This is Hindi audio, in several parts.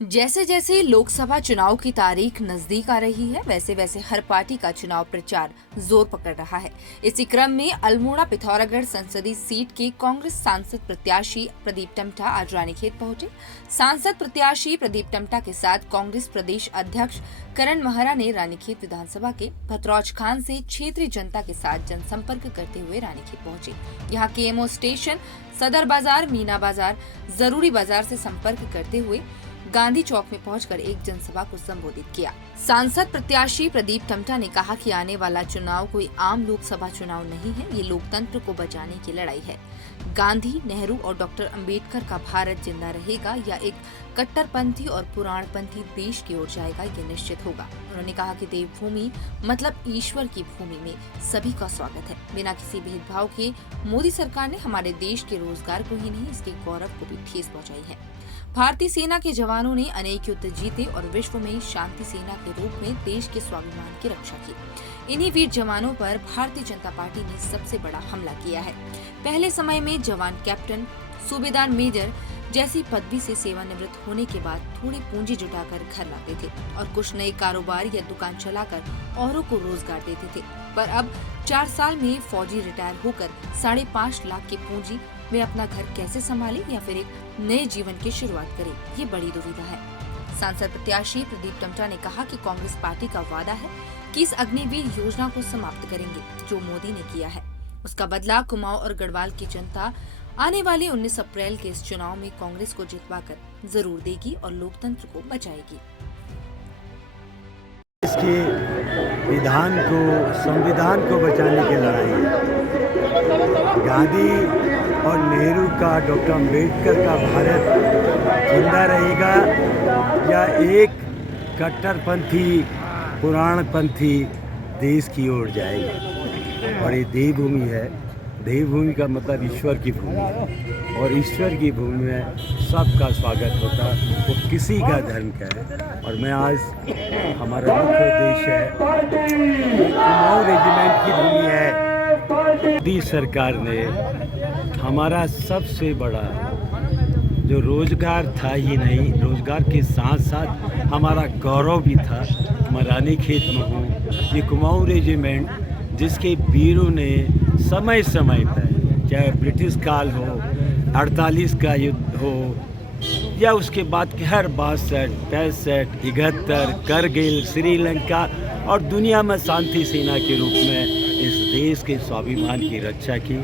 जैसे जैसे लोकसभा चुनाव की तारीख नजदीक आ रही है, वैसे वैसे हर पार्टी का चुनाव प्रचार जोर पकड़ रहा है। इसी क्रम में अल्मोड़ा पिथौरागढ़ संसदीय सीट के कांग्रेस सांसद प्रत्याशी प्रदीप टम्टा आज रानीखेत पहुंचे। सांसद प्रत्याशी प्रदीप टम्टा के साथ कांग्रेस प्रदेश अध्यक्ष करण महरा ने रानीखेत विधानसभा के भतरौज खान से क्षेत्रीय जनता के साथ जनसंपर्क करते हुए रानीखेत पहुंचे। यहाँ केएमओ स्टेशन, सदर बाजार, मीना बाजार, जरूरी बाजार से संपर्क करते हुए गांधी चौक में पहुंचकर एक जनसभा को संबोधित किया। सांसद प्रत्याशी प्रदीप टम्टा ने कहा कि आने वाला चुनाव कोई आम लोकसभा चुनाव नहीं है, ये लोकतंत्र को बचाने की लड़ाई है। गांधी, नेहरू और डॉक्टर अंबेडकर का भारत जिंदा रहेगा या एक कट्टरपंथी और पुराणपंथी देश की ओर जाएगा, ये निश्चित होगा। उन्होंने कहा कि देवभूमि मतलब ईश्वर की भूमि में सभी का स्वागत है। बिना किसी भेदभाव के मोदी सरकार ने हमारे देश के रोजगार को ही नहीं, इसके गौरव को भी ठेस पहुंचाई है। भारतीय सेना के जवानों ने अनेक युद्ध जीते और विश्व में शांति सेना के रूप में देश के स्वाभिमान की रक्षा की। इन्हीं वीर जवानों पर भारतीय जनता पार्टी ने सबसे बड़ा हमला किया है। पहले समय में जवान कैप्टन, सूबेदार, मेजर जैसी पदवी से सेवानिवृत्त होने के बाद थोड़ी पूंजी जुटाकर घर लाते थे और कुछ नए कारोबार या दुकान चलाकर औरों को रोजगार देते थे। पर अब 4 साल में फौजी रिटायर होकर 5.5 लाख की पूंजी में अपना घर कैसे संभाले या फिर एक नए जीवन की शुरुआत करे, ये बड़ी दुविधा है। सांसद प्रत्याशी प्रदीप टम्टा ने कहा कि कांग्रेस पार्टी का वादा है कि इस अग्निवीर योजना को समाप्त करेंगे जो मोदी ने किया है। उसका बदला कुमाऊं और गढ़वाल की जनता आने वाले 19 अप्रैल के इस चुनाव में कांग्रेस को जितवाकर जरूर देगी और लोकतंत्र को बचाएगी। इसके विधान को, संविधान को बचाने की लड़ाई है। गांधी और नेहरू का, डॉक्टर अंबेडकर का भारत जिंदा रहेगा या एक कट्टरपंथी, पुराणपंथी देश की ओर जाएगा। और ये देवभूमि है। देवभूमि का मतलब ईश्वर की भूमि है और ईश्वर की भूमि में सबका स्वागत होता है, वो किसी का धर्म का है। और मैं आज, हमारा मुख्य उद्देश्य है, कुमाऊं रेजिमेंट की भूमि है। मोदी सरकार ने हमारा सबसे बड़ा जो रोजगार था ही नहीं, रोजगार के साथ साथ हमारा गौरव भी था। मैं रानीखेत में हूँ। ये कुमाऊं रेजिमेंट जिसके वीरों ने समय समय पर, चाहे ब्रिटिश काल हो, 48 का युद्ध हो या उसके बाद के हर 62, 65, 71, करगिल, श्रीलंका और दुनिया में शांति सेना के रूप में इस देश के स्वाभिमान की रक्षा की,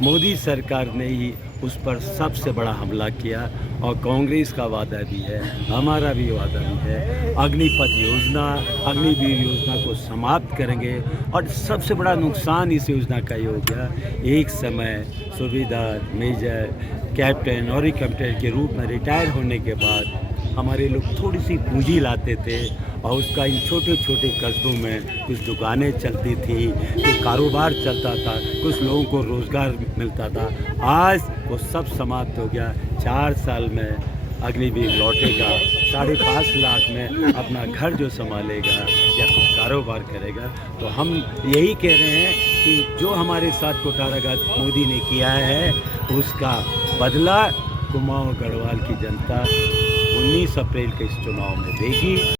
मोदी सरकार ने ही उस पर सबसे बड़ा हमला किया। और कांग्रेस का वादा भी है, हमारा भी वादा भी है, अग्निपथ योजना, अग्निवीर योजना को समाप्त करेंगे। और सबसे बड़ा नुकसान इस योजना का ये हो गया, एक समय सूबेदार, मेजर, कैप्टन और कैप्टन के रूप में रिटायर होने के बाद हमारे लोग थोड़ी सी पूंजी लाते थे और उसका इन छोटे छोटे कस्बों में कुछ दुकानें चलती थी, कुछ कारोबार चलता था, कुछ लोगों को रोज़गार मिलता था। आज वो सब समाप्त हो गया। 4 साल में अग्निवीर लौटेगा, 5.5 लाख में अपना घर जो संभालेगा या कुछ कारोबार करेगा। तो हम यही कह रहे हैं कि जो हमारे साथ कुठाराघात मोदी ने किया है, उसका बदला कुमाऊं गढ़वाल की जनता 19 अप्रैल के इस चुनाव में देगी।